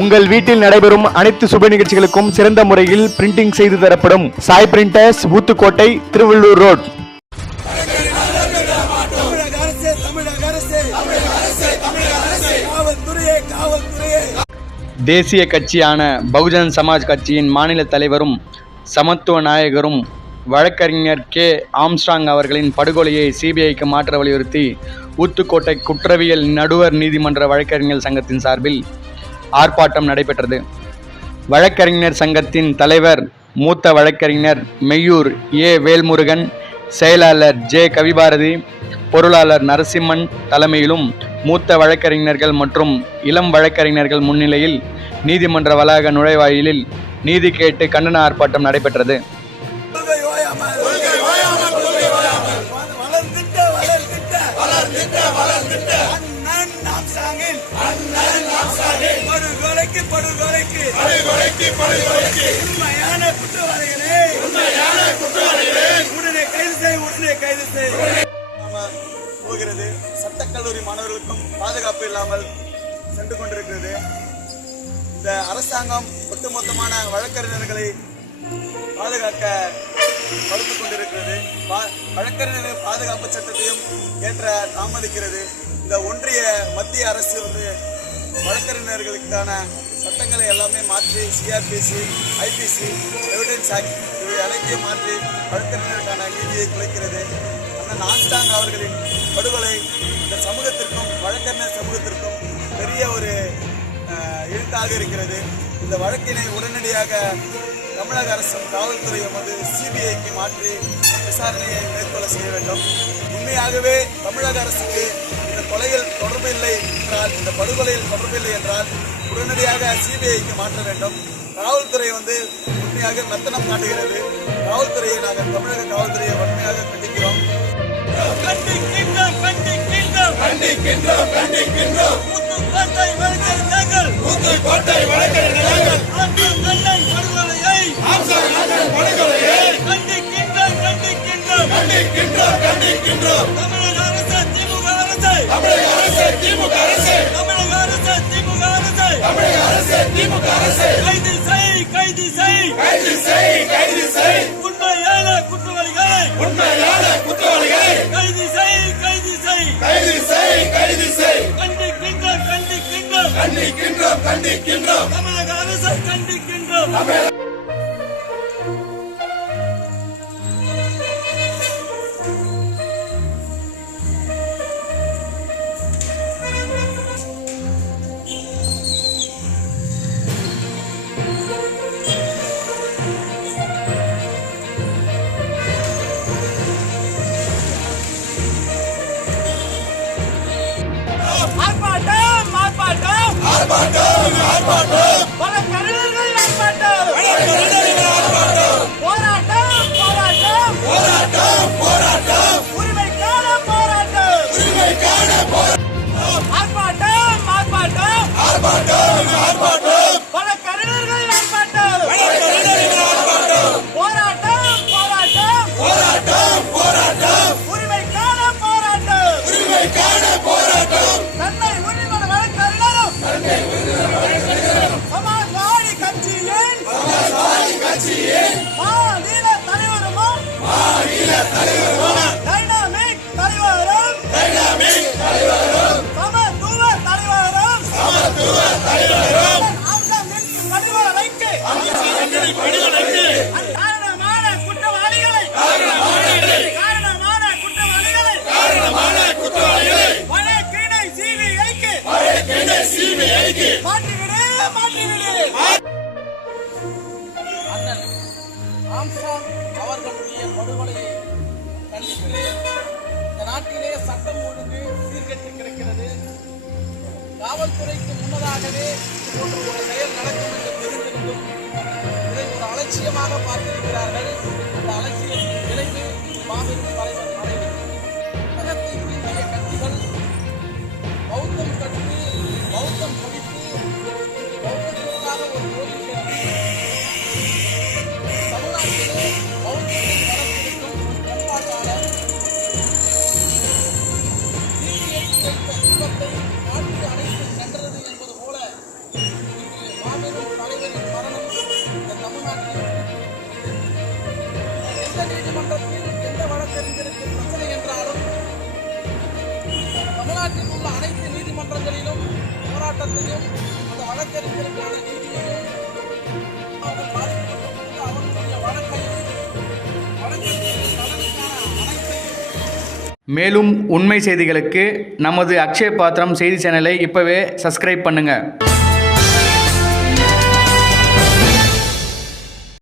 உங்கள் வீட்டில் நடைபெறும் அனைத்து சுப நிகழ்ச்சிகளுக்கும் சிறந்த முறையில் பிரிண்டிங் செய்து தரப்படும் சாய் பிரிண்டர்ஸ், ஊத்துக்கோட்டை, திருவள்ளூர் ரோட். தேசிய கட்சியான பகுஜன் சமாஜ் கட்சியின் மாநில தலைவரும் சமத்துவ நாயகரும் வழக்கறிஞர் கே. ஆம்ஸ்ட்ராங் அவர்களின் படுகொலையை சிபிஐக்கு மாற்ற வலியுறுத்தி ஊத்துக்கோட்டை குற்றவியல் நடுவர் நீதிமன்ற வழக்கறிஞர் சங்கத்தின் சார்பில் ஆர்ப்பாட்டம் நடைபெற்றது. வழக்கறிஞர் சங்கத்தின் தலைவர் மூத்த வழக்கறிஞர் மெய்யூர் ஏ. வேல்முருகன், செயலாளர் ஜே. கவிபாரதி, பொருளாளர் நரசிம்மன் தலைமையிலும் மூத்த வழக்கறிஞர்கள் மற்றும் இளம் வழக்கறிஞர்கள் முன்னிலையில் நீதிமன்ற வளாக நுழைவாயிலில் நீதி கேட்டு கண்டன ஆர்ப்பாட்டம் நடைபெற்றது. போகிறது. சட்டக்கல்லூரி மாணவர்களுக்கும் பாதுகாப்பு இல்லாமல் சென்று கொண்டிருக்கிறது. இந்த அரசாங்கம் ஒட்டுமொத்தமான வழக்கறிஞர்களை பாதுகாக்க மறுத்துக் கொண்டிருக்கிறது. வழக்கறிஞர்கள் பாதுகாப்பு சட்டத்தையும் ஏற்ற தாமதிக்கிறது. இந்த ஒன்றிய மத்திய அரசு வழக்கறிஞர்களுக்கான சட்டங்களை எல்லாமே மாற்றி சிஆர்பிசி, ஐபிசி, எவிடன்ஸ் ஆக்ட் இவை அனைத்தையும் மாற்றி வழக்கறிஞருக்கான நீதியை குலைக்கிறது. அண்ணன் ஆம்ஸ்ட்ராங் அவர்களின் படுகொலை இந்த சமூகத்திற்கும் வழக்கறிஞர் சமூகத்திற்கும் பெரிய ஒரு இழுக்காக இருக்கிறது. இந்த வழக்கினை உடனடியாக தமிழக அரசும் காவல்துறையும் சிபிஐக்கு மாற்றி விசாரணையை மேற்கொள்ள செய்ய வேண்டும். உண்மையாகவே தமிழக அரசுக்கு இந்த கொலையில் தொடர்பு இல்லை என்றால், இந்த படுகொலையில் தொடர்பு இல்லை என்றால் உடனடியாக சிபிஐக்கு மாற்ற வேண்டும். காவல்துறை உண்மையாக மெத்தனம் காட்டுகிறது. காவல்துறையை நாங்கள் தமிழக காவல்துறையை வன்மையாக கண்டிக்கிறோம். ஊத்துக்கோட்டை வழக்கறிஞர்கள் கண்டிக்கின்றோம். தமிழக அரசு திமுக அரசு கைது செய் உண்மையான குற்றவாளிகளை கைது செய். கண்டிக்கின்றோம். தமிழக அரசு கண்டிக்கின்றோம். வழக்கறிஞர்கள் ஆர்ப்பாட்டம். போராட்டம். உரிமைக்கான போராட்டம். ஆர்ப்பாட்டம். வழக்கறிஞர்கள் ஆர்ப்பாட்டம். போராட்டம். உரிமைக்கான போராட்டம். தன்னை உரிமை வழக்கறிஞரும் சமாஜ்வாடி கட்சியின் மாநில தலைவரும் டைனாமிக் தலைவரும் சமத்துவ தலைவரும் காரணமான குற்றவாளிகளை வழக்கினை சிபிஐக்கு மாற்றிவிடு. அண்ணன் ஆம்ஸ்ட்ராங் அவர்களுடைய படுகொலையை கண்டித்து இந்த நாட்டிலே சட்டம் ஒழுங்கு சீர்கெட்டு கிடக்கிறது. காவல்துறைக்கு முன்னதாகவே போன்ற ஒரு செயல் நடக்கும் என்று தெரிந்திருந்தும் இதை ஒரு அலட்சியமாக பார்த்திருக்கிறார்கள். அந்த அலட்சியத்தின் விளைவு மாபெரும் தலைவர் மறைவு. உலகத்தை தீண்டிய கட்சிகள் பௌத்தம் கற்று, பௌத்தம் படித்து, பௌத்தத்திற்காக ஒரு கோரிக்கை தமிழ்நாட்டிலே பௌத்தத்தை வளர்த்திருக்கும் பண்பாட்டாளர் சிபிஐக்கு வைத்த இன்பத்தை நாட்டு அனைத்து சென்றது என்பது போல இன்று நீதிமன்றத்தில் எந்த வழக்கறிஞருக்கு பிரச்சனை என்றாலும் தமிழ்நாட்டில் உள்ள அனைத்து நீதிமன்றங்களிலும் போராட்டத்தையும் அந்த வழக்கறிஞருக்கான நீதியையும் அவர்கள் பாதிக்கப்பட்டபோது அவர்களுடைய வழக்கையும் வழக்கறிஞர்கள் நலனுக்கான அனைத்தையும். மேலும் உண்மை செய்திகளுக்கு நமது அக்ஷய பாத்திரம் செய்தி சேனலை இப்போவே சப்ஸ்கிரைப் பண்ணுங்கள்.